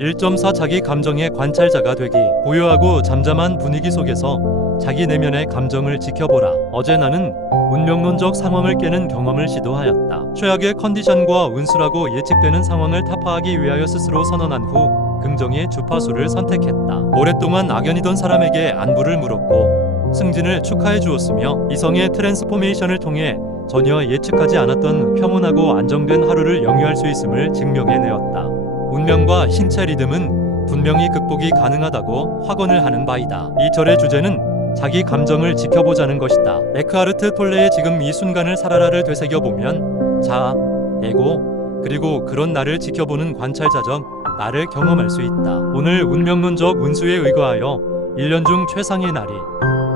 1.4 자기 감정의 관찰자가 되기 고요하고 잠잠한 분위기 속에서 자기 내면의 감정을 지켜보라. 어제 나는 운명론적 상황을 깨는 경험을 시도하였다. 최악의 컨디션과 운수라고 예측되는 상황을 타파하기 위하여 스스로 선언한 후 긍정의 주파수를 선택했다. 오랫동안 악연이던 사람에게 안부를 물었고 승진을 축하해 주었으며 이성의 트랜스포메이션을 통해 전혀 예측하지 않았던 평온하고 안정된 하루를 영위할 수 있음을 증명해내었다. 운명과 신체 리듬은 분명히 극복이 가능하다고 확언을 하는 바이다. 이 절의 주제는 자기 감정을 지켜보자는 것이다. 에크하르트 톨레의 지금 이 순간을 살아라를 되새겨 보면 자아, 에고, 그리고 그런 나를 지켜보는 관찰자적 나를 경험할 수 있다. 오늘 운명론적 운수에 의거하여 1년 중 최상의 날이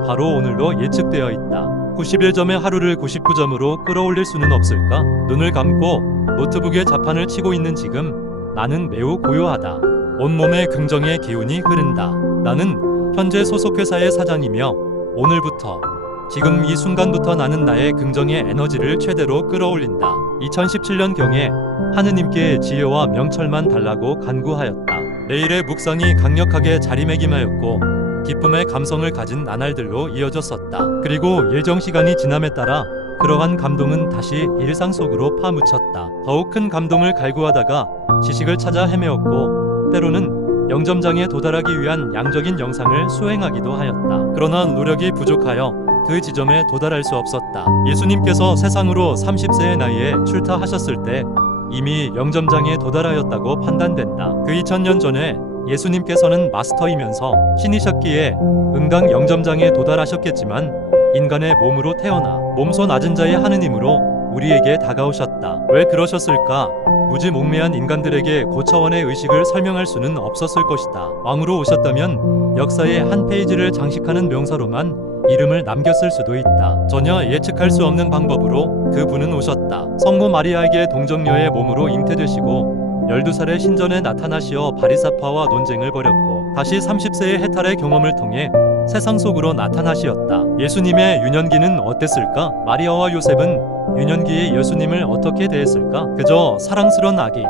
바로 오늘로 예측되어 있다. 91점의 하루를 99점으로 끌어올릴 수는 없을까? 눈을 감고 노트북에 자판을 치고 있는 지금 나는 매우 고요하다. 온몸에 긍정의 기운이 흐른다. 나는 현재 소속 회사의 사장이며 오늘부터 지금 이 순간부터 나는 나의 긍정의 에너지를 최대로 끌어올린다. 2017년 경에 하느님께 지혜와 명철만 달라고 간구하였다. 내일의 묵상이 강력하게 자리매김하였고 기쁨의 감성을 가진 나날들로 이어졌었다. 그리고 예정 시간이 지남에 따라 그러한 감동은 다시 일상 속으로 파묻혔다. 더욱 큰 감동을 갈구하다가 지식을 찾아 헤매었고 때로는 영점장에 도달하기 위한 양적인 영상을 수행하기도 하였다. 그러나 노력이 부족하여 그 지점에 도달할 수 없었다. 예수님께서 세상으로 30세의 나이에 출타하셨을 때 이미 영점장에 도달하였다고 판단된다. 그 2000년 전에 예수님께서는 마스터이면서 신이셨기에 응당 영점장에 도달하셨겠지만 인간의 몸으로 태어나 몸소 낮은 자의 하느님으로 우리에게 다가오셨다. 왜 그러셨을까? 무지몽매한 인간들에게 고차원의 의식을 설명할 수는 없었을 것이다. 왕으로 오셨다면 역사의 한 페이지를 장식하는 명사로만 이름을 남겼을 수도 있다. 전혀 예측할 수 없는 방법으로 그분은 오셨다. 성모 마리아에게 동정녀의 몸으로 잉태되시고 12살의 신전에 나타나시어 바리사파와 논쟁을 벌였고 다시 30세의 해탈의 경험을 통해 세상 속으로 나타나시었다. 예수님의 유년기는 어땠을까? 마리아와 요셉은 유년기의 예수님을 어떻게 대했을까? 그저 사랑스런 아기,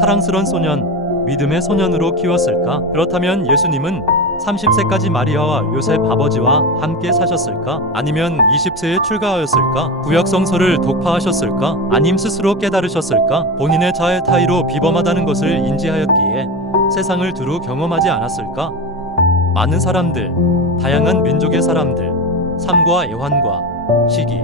사랑스런 소년, 믿음의 소년으로 키웠을까? 그렇다면 예수님은 30세까지 마리아와 요셉 아버지와 함께 사셨을까? 아니면 20세에 출가하였을까? 구약성서를 독파하셨을까? 아님 스스로 깨달으셨을까? 본인의 자의 타의로 비범하다는 것을 인지하였기에 세상을 두루 경험하지 않았을까? 많은 사람들, 다양한 민족의 사람들, 삶과 애환과 시기,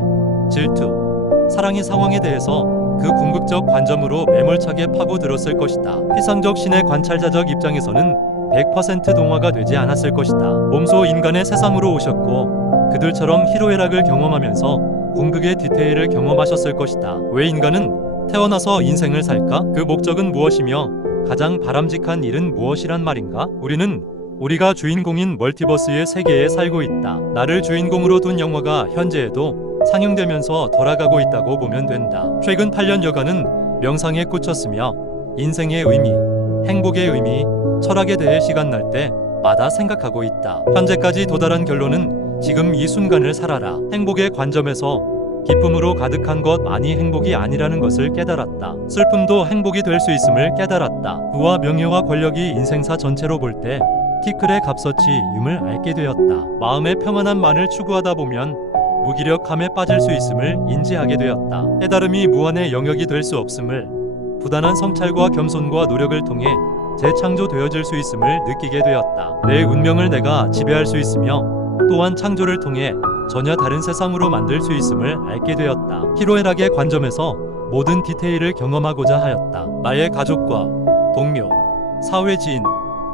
질투, 사랑의 상황에 대해서 그 궁극적 관점으로 매몰차게 파고들었을 것이다. 피상적 신의 관찰자적 입장에서는 100% 동화가 되지 않았을 것이다. 몸소 인간의 세상으로 오셨고 그들처럼 희로애락을 경험하면서 궁극의 디테일을 경험하셨을 것이다. 왜 인간은 태어나서 인생을 살까? 그 목적은 무엇이며 가장 바람직한 일은 무엇이란 말인가? 우리는 우리가 주인공인 멀티버스의 세계에 살고 있다. 나를 주인공으로 둔 영화가 현재에도 상영되면서 돌아가고 있다고 보면 된다. 최근 8년여간은 명상에 꽂혔으며 인생의 의미, 행복의 의미, 철학에 대해 시간 날 때마다 생각하고 있다. 현재까지 도달한 결론은 지금 이 순간을 살아라. 행복의 관점에서 기쁨으로 가득한 것만이 행복이 아니라는 것을 깨달았다. 슬픔도 행복이 될 수 있음을 깨달았다. 부와 명예와 권력이 인생사 전체로 볼 때 티끌의 값어치 윰을 알게 되었다. 마음의 평안함만을 추구하다 보면 무기력함에 빠질 수 있음을 인지하게 되었다. 깨달음이 무한의 영역이 될 수 없음을 부단한 성찰과 겸손과 노력을 통해 재창조되어질 수 있음을 느끼게 되었다. 내 운명을 내가 지배할 수 있으며 또한 창조를 통해 전혀 다른 세상으로 만들 수 있음을 알게 되었다. 희로애락의 관점에서 모든 디테일을 경험하고자 하였다. 나의 가족과 동료, 사회 지인,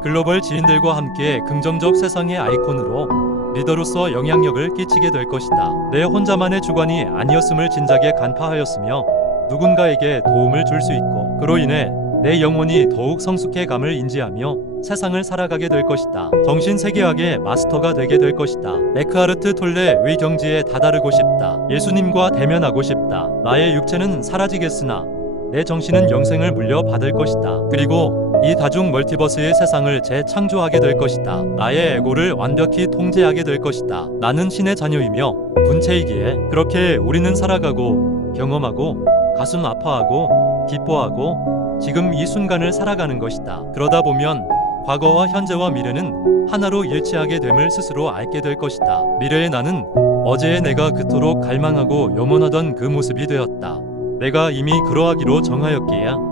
글로벌 지인들과 함께 긍정적 세상의 아이콘으로 리더로서 영향력을 끼치게 될 것이다. 내 혼자만의 주관이 아니었음을 진작에 간파하였으며 누군가에게 도움을 줄 수 있고 그로 인해 내 영혼이 더욱 성숙해 감을 인지하며 세상을 살아가게 될 것이다. 정신 세계학의 마스터가 되게 될 것이다. 에크하르트 톨레의 경지에 다다르고 싶다. 예수님과 대면하고 싶다. 나의 육체는 사라지겠으나 내 정신은 영생을 물려받을 것이다. 그리고 이 다중 멀티버스의 세상을 재창조하게 될 것이다. 나의 에고를 완벽히 통제하게 될 것이다. 나는 신의 자녀이며 분체이기에 그렇게 우리는 살아가고 경험하고 가슴 아파하고 기뻐하고 지금 이 순간을 살아가는 것이다. 그러다 보면 과거와 현재와 미래는 하나로 일치하게 됨을 스스로 알게 될 것이다. 미래의 나는 어제의 내가 그토록 갈망하고 염원하던 그 모습이 되었다. 내가 이미 그러하기로 정하였기야.